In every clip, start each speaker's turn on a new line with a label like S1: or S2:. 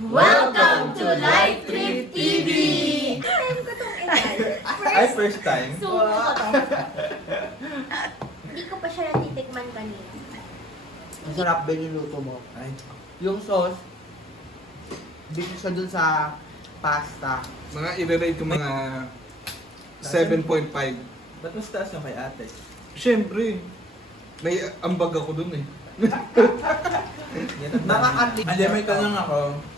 S1: Welcome to Life Trip TV!
S2: Time ko itong enjoy.
S3: Ay, first time.
S2: So, ko to. Hindi ko pa siya natitikman kanina.
S1: Ang sarap ba yung luto mo?
S3: Ay,
S1: Yung sauce, dito siya dun sa pasta.
S4: Mga i-rate ko mga 7.5.
S3: ba't mas taas yung kay ate?
S4: Siyempre, may ambag ako dun eh.
S1: Mga atlet.
S3: Hindi, may tanong ako.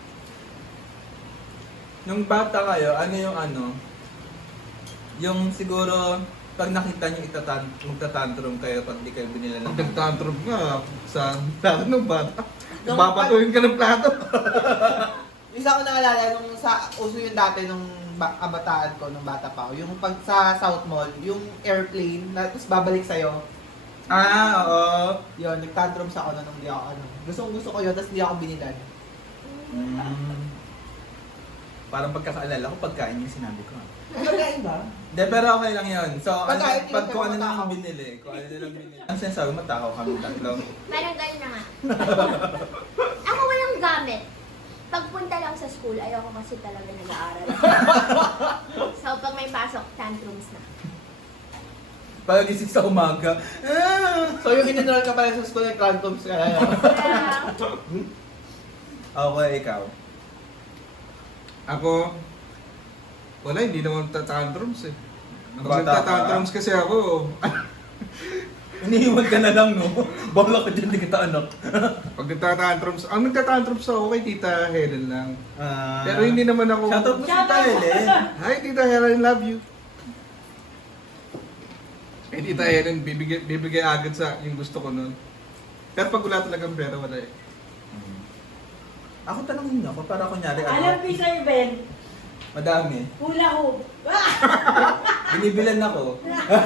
S3: Nung bata kayo, ano yung yung siguro, pag nakita nyo magtatantrum kayo pag di kayo binila ng
S4: Nagtantrum nga sa plato ng bata.
S1: Nung
S4: Babatuhin ka ng plato.
S1: Isa ko naalala nung sa uso yung dati nung kabataan ko nung bata pa ako. Yung pag sa South Mall, yung airplane na tapos babalik sa'yo.
S3: Ah, oo.
S1: Yun, nagtantrums ako na nung di ako gusto ko yun, tapos di ako binilan.
S3: Parang pagkakaalala ko, pagkain yung sinabi ko.
S1: Pagkain ba?
S3: Hindi, pero okay lang yun. So,
S1: Pagkain,
S3: pag kung ano
S1: hindi ka
S3: lang
S1: matakaw.
S3: binili, kung ano lang binili. Ang sinasabi mo, takaw kami tatlo.
S2: Parang gano'n na nga. Ako walang gamit. Pagpunta lang sa school, ayoko kasi talaga nag-aaral. So, pag may pasok, tantrums na.
S3: Pag-isip sa umaga,
S1: So yung in-enroll ka pala sa school, tantrums ka na.
S2: Kaya,
S3: okay, ikaw.
S4: Ako, wala, hindi naman tatantrums eh. Pag
S3: Bata ka?
S4: nagtatantrums kasi ako,
S3: Iniiwan ka na lang, no? Bawala ka dyan, di kita anak.
S4: pag nagtatantrums, ang nagtatantrums ako kay Tita Helen lang.
S3: Ah.
S4: Pero hindi naman ako,
S3: Shoutout mo si Helen.
S4: Hi Tita Helen, love you. Kay Tita Helen, bibigay agad sa yung gusto ko nun. Pero pag wala talagang pera, wala eh.
S3: Ako tanongin niyo ako, para kunyari
S5: Alam
S3: ako.
S5: mo, Sir Ben,
S3: Madami.
S5: hula hoop.
S3: Binibilan ako.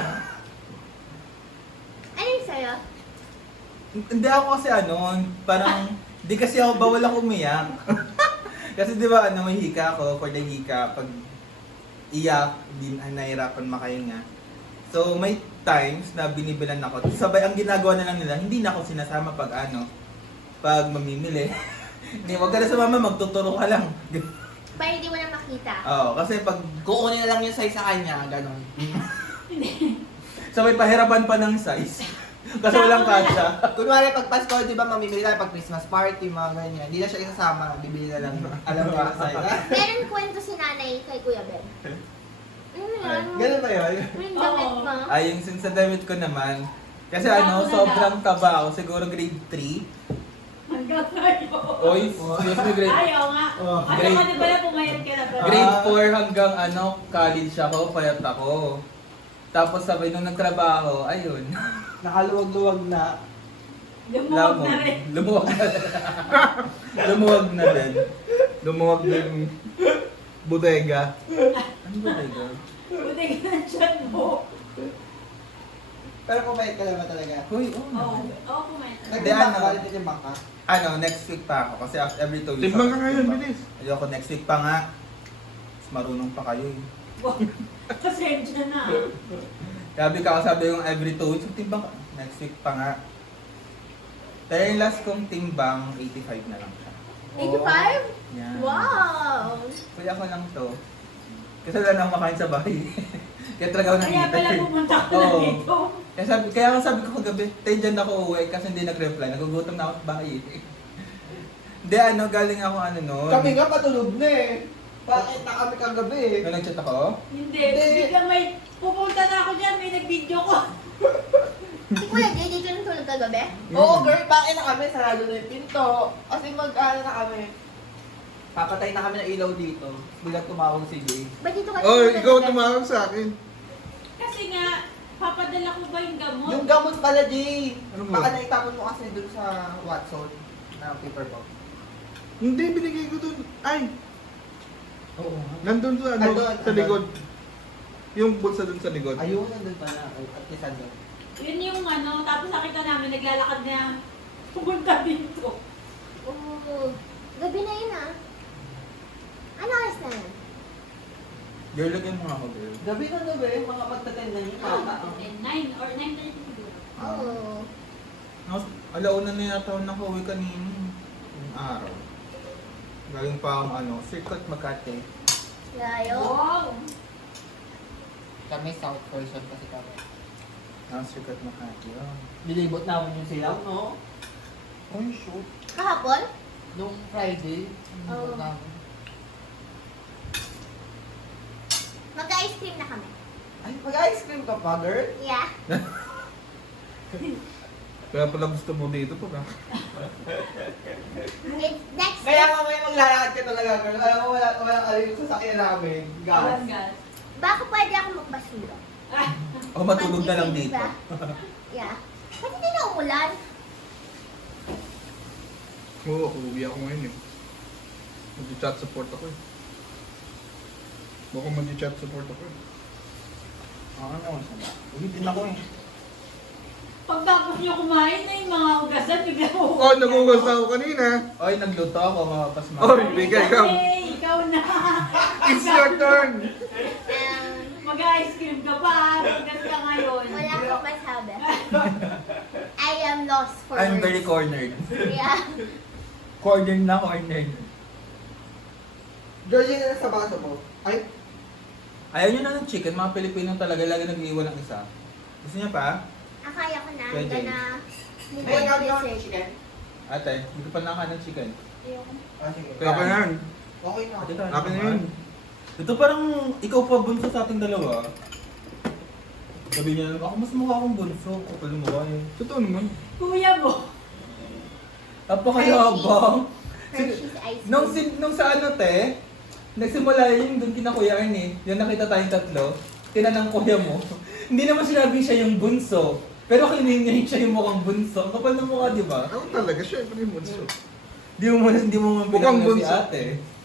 S2: ano yung sa'yo?
S3: Hindi ako kasi parang, di kasi ako bawal ako umiyak. Kasi di ba may hika ako, for the hika, pag iyak, di nahirapan makahinga. So may times na binibilan ako. Sabay, ang ginagawa na lang nila, hindi na ako sinasama pag pag mamimili. Hindi, wag ka na sumama, magtuturo ka lang.
S2: Para hindi mo na makita.
S3: Oo, kasi pag
S1: Kukunin na lang yung size sa kanya, gano'n.
S3: sabay pahirapan pa ng size. Kasi walang kasha.
S1: Kunwari pag Pasko, di ba mamimili tayo pag Christmas party, mga ganyan. Hindi na siya isasama, bibili na lang. Alam niya ang size.
S2: Meron kwento si nanay kay Kuya Ben. Ano yan?
S1: Ganun ba yun?
S2: Yung damit mo?
S3: Ay, yung sa damit ko naman, kasi
S5: Wala ko na
S3: sobrang taba ako, siguro grade 3.
S5: Hanggang tayo.
S3: Oy, excuse me, grade,
S5: Ayaw nga.
S1: Oh,
S5: Ano
S3: grade-
S5: ka na pala, pumayat ka na pala.
S3: grade 4 hanggang college ako, payat ako. Tapos sabay nung nagtrabaho, ayun,
S1: Nakaluwag-luwag na.
S5: Lumuwag na rin.
S3: Lumuwag na rin. Lumuwag na rin.
S4: Lumuwag ng bodega.
S3: Ano ba tayo?
S5: Buti ka na dyan mo.
S1: Pero pumayat ka naman talaga.
S3: Hoy,
S5: Oo, pumayat ka.
S1: Nagtimbang
S3: ano?
S1: ka, nagtitimbang ka.
S3: Next week pa ako, kasi every 2 weeks.
S4: Timbang ka
S3: ako
S4: ngayon,
S3: nagtimbang.
S4: bilis.
S3: Ayoko, next week pa nga. Mas marunong pa kayo eh.
S5: Pasensya na.
S3: Sabi ka, sabi yung every 2 weeks, timbang ka. Next week pa nga. Pero yung last kong timbang, 85 na lang siya.
S2: 85?
S3: Yan.
S2: Wow!
S3: Kuya ko lang to. Kasi wala na akong makain sa bahay. Kaya talaga ako
S5: Kaya pala pumunta ka na
S3: Oo.
S5: dito.
S3: Kaya nga sabi ko kagabi, tayo dyan ako uuwi kasi hindi nag-reply. Nagugutom na ako sa bahay. Hindi galing ako noon.
S1: Kami nga patulog na eh. Bakit na kami kagabi eh?
S3: Nung nag-chat ako,
S5: Hindi,
S1: Hindi.
S5: biglang may pupunta na ako dyan, may nag-video ko.
S2: Si Kuya Jay, dito nang tulog kagabi?
S1: Oo girl, bakit na kami? Sarado na yung pinto. Kasi na kami. Papatay na kami ng ilaw dito. Biglang tumawag si Jay.
S2: Ba't dito ka
S4: Oh,
S2: tulog
S4: ikaw
S2: kagabi?
S4: tumawag sa akin.
S5: Kasi nga, papadala ko ba yung gamot?
S1: Yung gamot pala, Jay.
S4: Ano mo?
S1: Baka naitapon mo kasi dun sa Watson na paper bag.
S4: Hindi, binigay ko dun. Ay,
S1: Oo.
S4: nandun sa
S1: Andun,
S4: sa
S1: andun.
S4: likod. Yung bulsa dun sa likod.
S1: Ayun, nandun pala. At least nandun.
S5: Yun yung tapos nakita namin, naglalakad na pupunta dito.
S2: Oo. Gabi na yun ah. Ano oras na yun?
S3: girl, lagyan mo nga ako, girl.
S1: Gabi na gabi, mga pagtatin na yung bata.
S5: 9 or 9:30 siguro.
S2: Oo.
S3: Alauna na yata ako nakauwi kanina. Yung araw. Galing pa ang ano, Circuit Makati.
S2: Yayo.
S5: Wow!
S1: Kami South person kasi kami.
S3: Ang Circuit Makati. Oh.
S1: Nilibot namin yung silaw, no? Oh, shoot.
S2: Kahapon?
S1: Nung Friday,
S2: Oo.
S1: nilibot namin.
S2: Mag-ice cream na kami.
S1: Ay, mag-ice cream ka pa, girl?
S2: Yeah.
S4: Kaya pala gusto mo dito po ka.
S2: It's next
S1: Kaya mamaya maglalakad ka talaga, girl. Alam mo, walang alin yung sasakyan namin. Gas.
S5: Gas.
S2: Baka pwede ako magbasura.
S5: Ay,
S3: O matulog na lang
S2: Mag-isip
S3: dito.
S2: ba? Yeah. Kasi hindi na umulan.
S4: Oo, uuwi ako ngayon eh. Mag-chat support ako eh. Baka mag-chat support ako eh.
S3: Oo naman siya. Uwi din ako eh.
S5: pagtapos niyo kumain na yung mga ugasan, bigla ko.
S4: Oh, nagugas na ako kanina.
S3: Oy, nagluto ako, mga pasma.
S4: Oy, bigay ka.
S5: Hey, ikaw na.
S4: It's your turn.
S5: Mag-ice cream ka pa. Ugas ka ngayon.
S2: Wala akong masabi. I am lost for
S3: I'm
S2: words.
S3: very cornered.
S2: Yeah.
S3: Cornered na cornered.
S1: Girl, yun na sa baso mo. Ay,
S3: Ayaw nyo na ng chicken, mga Pilipino talaga, lagi nag-iwan ng isa. Gusto niya pa?
S2: Akaya ko na. I'm
S3: Pwede.
S2: gonna move
S1: may
S2: on
S1: ikaw
S2: to
S1: yung
S2: this.
S1: chicken?
S3: Ate, hindi ko pa nakain ng chicken.
S2: Ayoko.
S1: Ah, sige.
S4: Kaya pa yan.
S1: Okay na.
S3: Ate, tayo
S4: Akin na
S3: naman.
S4: yun.
S3: Ito parang ikaw pa bunso sa ating dalawa. Sabi niya, ako mas mukha akong bunso. Kapal mo mukha yun.
S4: Totoo naman.
S5: Kuya mo.
S3: Napakayabang.
S2: Hershey's ice cream.
S3: Nung sa ano te, nagsimula yun doon kina Kuya Arne, yung nakita tayong tatlo, tinanang kuya mo. Hindi naman sinabi siya yung bunso. Pero kininin siya yung mukhang bunso. Ang kapal ng mukha, di ba?
S4: Ako talaga, syempre yung bunso.
S3: Di mo
S4: Mukhang
S3: pinakita si
S4: bunso.
S3: ate.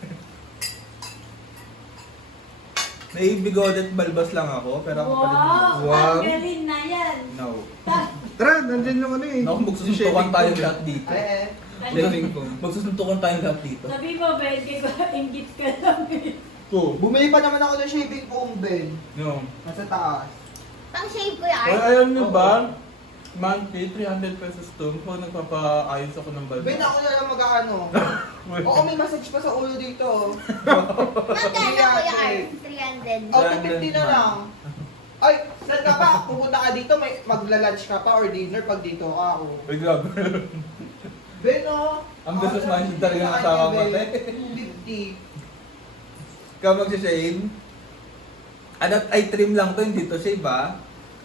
S3: Naibigot at balbas lang ako, pero ako pa rin
S5: Wow.
S3: bunso.
S4: Wow.
S5: Ang galing na yan.
S3: No.
S4: Tara, nandyan yung ano eh.
S3: Naku, magsusuntukan tayo lahat dito.
S1: Ay,
S4: Shaving foam.
S3: Magsusuntukan tayo lahat dito.
S5: Sabi mo, Ben, kay ko, ingit ka lang eh.
S3: Oh.
S1: bumili pa naman ako ng shaving foam, Ben.
S3: No.
S1: Nasa taas.
S2: Pang shave ko yung
S3: Well,
S2: art.
S3: alam niyo ba? Monthly, 300 pesos to. Kung nagpapaayos ako ng balbas.
S1: Ben, ako na lang mag-ano. Oo, may massage pa sa ulo dito.
S2: Magkano ko yung art? 300.
S1: Okay, 50 na lang. Ay, saan ka pa? Pupunta ka dito, may magla-lunch ka pa or dinner pag dito ka. Oh.
S3: Ay, grabe.
S1: Ben, oh.
S3: Ang business minded talaga ng asawa mo, te.
S1: 250.
S3: Ikaw magsishave? Ay, trim lang to, hindi to shave ah.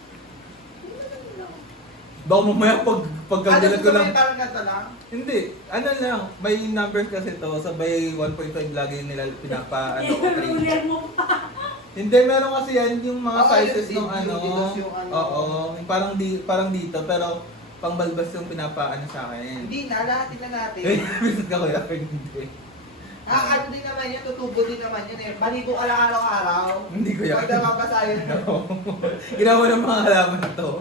S3: Baka mamaya pagkagalan ko lang.
S1: Parang ganito lang.
S3: Hindi, ano lang, may numbers kasi to, sabay 1.5 lagi nila pinapa, ano, trim.
S5: Ruler mo pa.
S3: Hindi, meron kasi yan yung mga
S1: Oo,
S3: sizes
S1: yung
S3: ng ano.
S1: yung ano.
S3: Oo, yung parang dito, pero pangbalbas yung pinapaano sa akin.
S1: Hindi na, lahatin na natin.
S3: Eh, visit ka kuya, hindi.
S1: Ano din naman yun, tutubo din naman yun eh. Baligo ka lang araw-araw.
S3: Hindi ko yan.
S1: Pag napapasa yun.
S3: No. Ginawa ng mga halaman na to.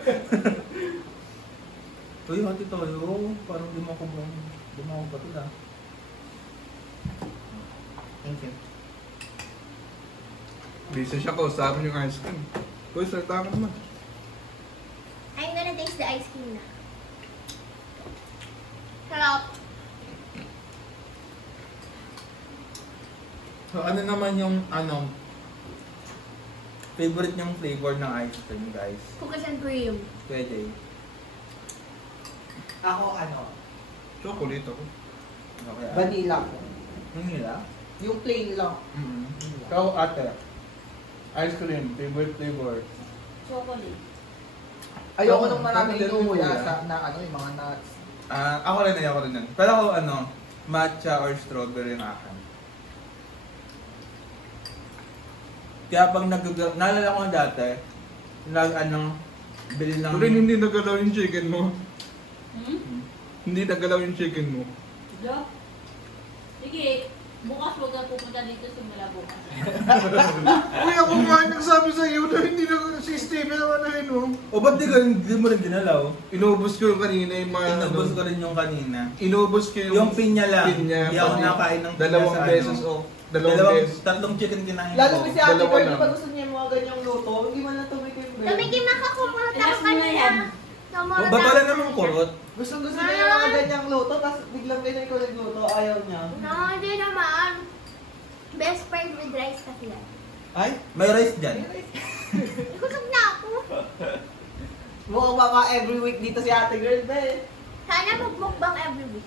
S3: Uy, hati tayo. Parang di mo ako batid ah. Thank you.
S4: Busy siya ko, sabi yung ice cream. Uy, salita ka naman.
S2: I'm gonna taste the ice cream na. Sarap.
S3: So ano naman yung favorite niyong flavor ng ice cream, guys?
S2: Cookies and cream.
S3: Pwede.
S1: Ako ano,
S4: Chocolate ako.
S3: Okay.
S1: vanilla ko.
S3: Yung nila?
S1: Yung plain lang.
S3: Ikaw, ate. Ice cream, favorite flavor.
S5: Chocolate.
S1: Ayoko
S3: Oo,
S1: nung maraming
S3: tama din
S1: inuuya
S3: yun,
S1: sa na ano, yung mga nuts.
S3: Ako rin yan. Pero ako matcha or strawberry yung akin. Kaya pag naalala ko dati, bili ng...
S4: Pero hindi nagalaw yung chicken mo.
S5: Hmm?
S4: Hindi nagalaw yung chicken mo.
S5: Diyo? Sige, bukas huwag kang pupunta dito simula bukas.
S4: Uy, ako nga nagsabi sa iyo na hindi na si Steven naman na yun, oh.
S3: O ba't di mo rin dinalaw?
S4: Inubos ko yung kanina yung mga...
S3: Inubos ko rin yung kanina.
S4: Inubos ko
S3: Yung pinya lang.
S4: Pinya.
S3: Hindi ako
S4: pati
S3: nakain ng pinya
S4: dalawang
S3: sa
S4: beses,
S3: ano.
S4: oh. Dalawang beses.
S3: Tatlong chicken kinain
S1: Lalo
S3: ko.
S1: pa si Ate
S4: Dalawa
S1: Girl,
S4: lang.
S1: di ba gusto niya yung mga ganyang luto? Hindi man na tumikim, Ben.
S2: Tumikim ako, kumunta ko
S5: Alas mo na yan.
S2: kanina.
S3: O ba't wala namang kurot?
S1: Gusto niya yung mga ganyang luto, tapos biglang ganyan ko nagluto, ayaw niya.
S2: No, hindi naman. Best friend with rice kasi yan.
S3: Ay, may rice dyan.
S2: Kusog na ako.
S1: Mukhang mga every week dito si ate girl, be.
S2: Sana magmukbang every week.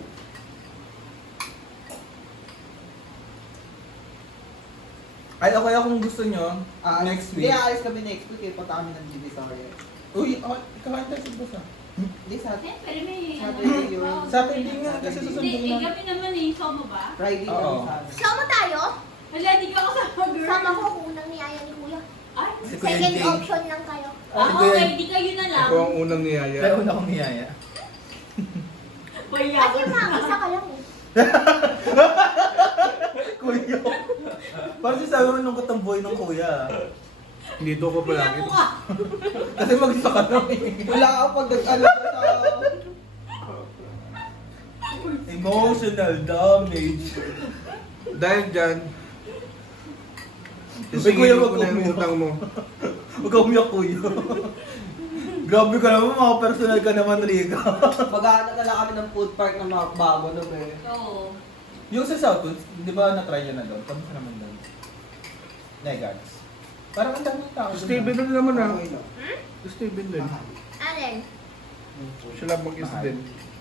S3: Ay, okay kung gusto nyo, next week.
S1: Hindi, aalis kami next week eh. Punta kami ng Divisoria.
S3: Uy, kakain tayo sa basa.
S1: Hindi, sa
S5: Eh, pero may...
S1: Saturday yun.
S5: Oo.
S3: Saturday nga, kasi
S5: Hindi,
S3: susunod
S5: eh,
S3: na.
S5: gabi naman eh. Somo ba?
S1: Friday
S3: Oo.
S1: kami sa amin.
S2: Sama tayo?
S5: Wala, di ka kasama, girl.
S2: Sama ko unang niyaya ni Kuya.
S5: Ay,
S3: Si Kuya
S2: Second
S3: Jay.
S2: option lang kayo.
S5: ah, okay, di kayo na lang.
S4: Ako ang unang niyaya.
S3: Kaya una kong niyaya.
S5: Kuya.
S2: Kasi isa ka lang eh.
S3: Kuya. Parang sabi mo nung ang buhay ng kuya.
S4: Dito ko palagi.
S5: Pinamo ka.
S3: Kasi mag-isa ka lang eh.
S1: Wala ako pag nag-ano sa...
S3: Emotional damage.
S4: Dahil dyan,
S3: Uy, kuya,
S4: isingin
S3: wag
S4: ko na yung
S3: umiyak.
S4: utang mo.
S3: Huwag ka umiyak, kuya. Grabe ka naman, mga personal ka naman, Rica.
S1: Maghahanap na lang kami ng food park na mga bago na, be.
S5: Oo.
S3: Yung sa Southwoods, di ba na-try nyo na doon? Kamusta naman doon? Negats. Parang ang daming tao doon.
S4: Steven din naman ah.
S1: Okay na.
S4: Steven din.
S2: Alin?
S4: Siya lang mag-isa din.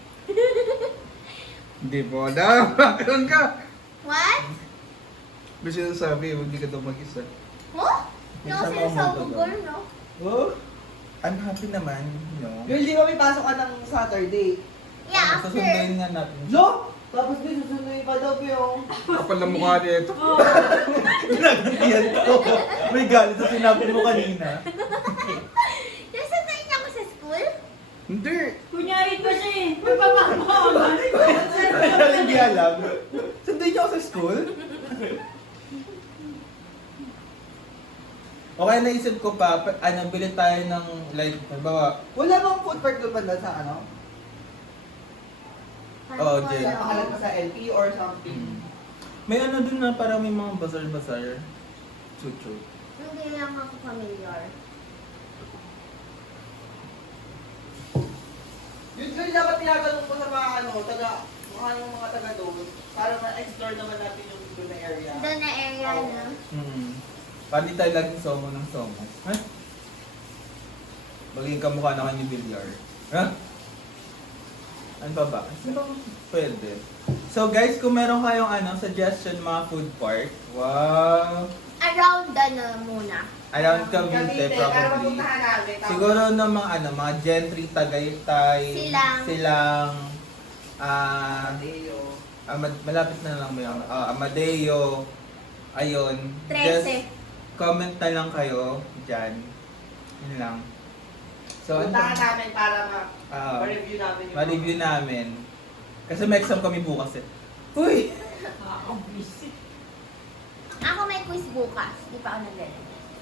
S4: Hindi po. Nakakaroon ka.
S2: What?
S4: May sinasabi, hindi ka daw mag-isa.
S2: Huh?
S3: May
S2: No,
S3: sama
S2: sinasaw
S3: mo
S2: ko
S3: doon.
S2: girl, no?
S3: Oh, I'm happy naman, no?
S1: Girl, di kami pasok ka ng Saturday.
S2: Yeah, after.
S3: Susunduin nga natin.
S1: Jo! Tapos din, susunduin pa daw yung...
S4: Kapal na mukha niya ito.
S5: Oo.
S3: Pinagdiyan ko. May galit sa sinabi mo kanina.
S2: Nasunduin niya ako sa school?
S4: Hindi.
S5: Kunyarin pa siya eh. Magpapakaman.
S3: Kaya hindi alam. Sunduin niyo ako sa school? Okay, naisip ko pa, bili tayo ng, like, halimbawa,
S1: Wala bang food park doon banda sa ano?
S3: Oo,
S2: Ano
S3: Jen.
S2: wala?
S1: Nakahalan pa sa LP or something.
S3: may ano dun na parang may mga bazar-bazar. Chuchu.
S2: Hindi lang ako familiar.
S1: Yun girl, dapat tinatanong ko sa mga ano, yung mga taga doon, para ma-explore naman natin yung doon na area.
S2: Doon na area
S1: Oo.
S2: na.
S3: Pati tayo laging somo ng somo. Ha? Magiging kamukha na kayo ni Villar. Ha? Ano ba ba? Ano ba pwede? So guys, kung meron kayong suggestion mga food park, wow!
S2: Around na muna.
S3: Around Cavite,
S1: para
S3: probably.
S1: mapuntahan namin. Tapos-
S3: Siguro ng mga Gentry, Tagaytay, Silang,
S1: Mateo.
S3: malapit na lang mo yung Amadeo, ayun.
S2: 13.
S3: Comment na lang kayo dyan. Yun lang. So,
S1: Puntahan namin para
S3: Ah,
S1: ma-review namin yung
S3: ma-review namin. Kasi may exam kami bukas eh. Uy!
S5: Nakakabisi.
S2: Ako may quiz bukas. Di pa ako nag-ready.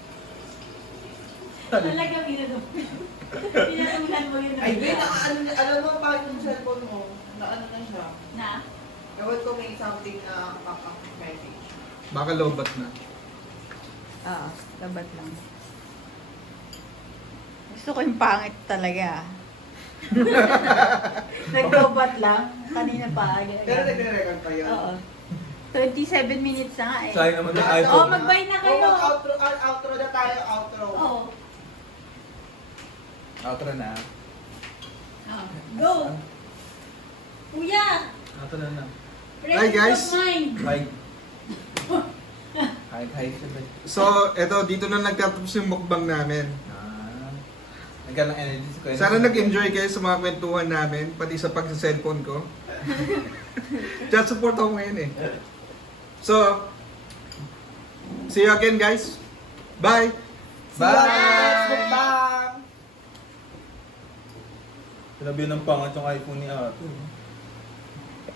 S5: Talaga pinatulan mo yun.
S1: Ay, Ben, alam mo bakit yung cellphone mo? Na ano na siya?
S5: Na?
S1: Ewan ko may something na message.
S4: Baka lobat na.
S6: Oo, labat lang. Gusto ko yung pangit talaga. Nag-lobat lang. Kanina pa.
S1: Pero nagre-record pa yun.
S6: Oo. 27 minutes na nga eh.
S3: Sayang naman yung
S6: Oo,
S3: iPhone.
S6: mag-buy na kayo.
S1: Outro na tayo, outro.
S5: Oo.
S3: Outro na.
S5: Go! Kuya!
S3: Outro na.
S4: Hi, guys.
S5: Of mine.
S3: Hi. Hi, sabay.
S4: So, eto, dito na nagtatapos yung mukbang namin.
S3: Nagkaroon ng energy si Kuya.
S4: Sana nag-enjoy kayo sa mga kwentuhan namin, pati sa pag-cellphone ko. Just support ako ngayon eh. So, see you again guys. Bye!
S3: Bye!
S1: Bye!
S3: Sinabi ng pangat yung iPhone ni Ato.